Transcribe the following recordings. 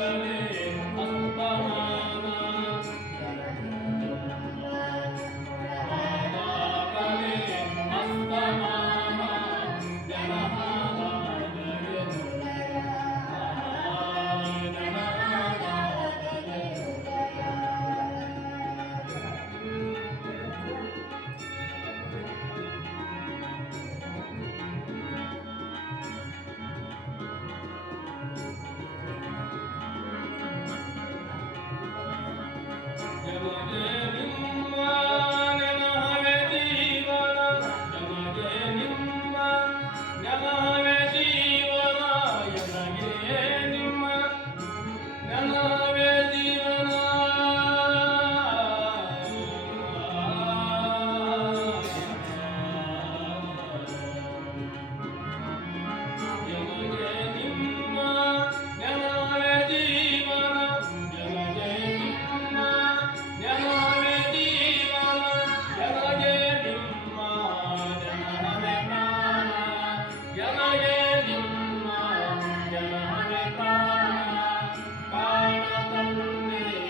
Amen. Daniel. Maranatha,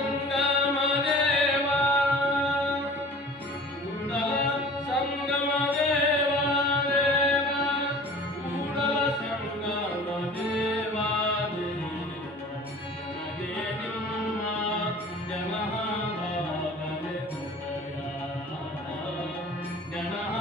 Yeah.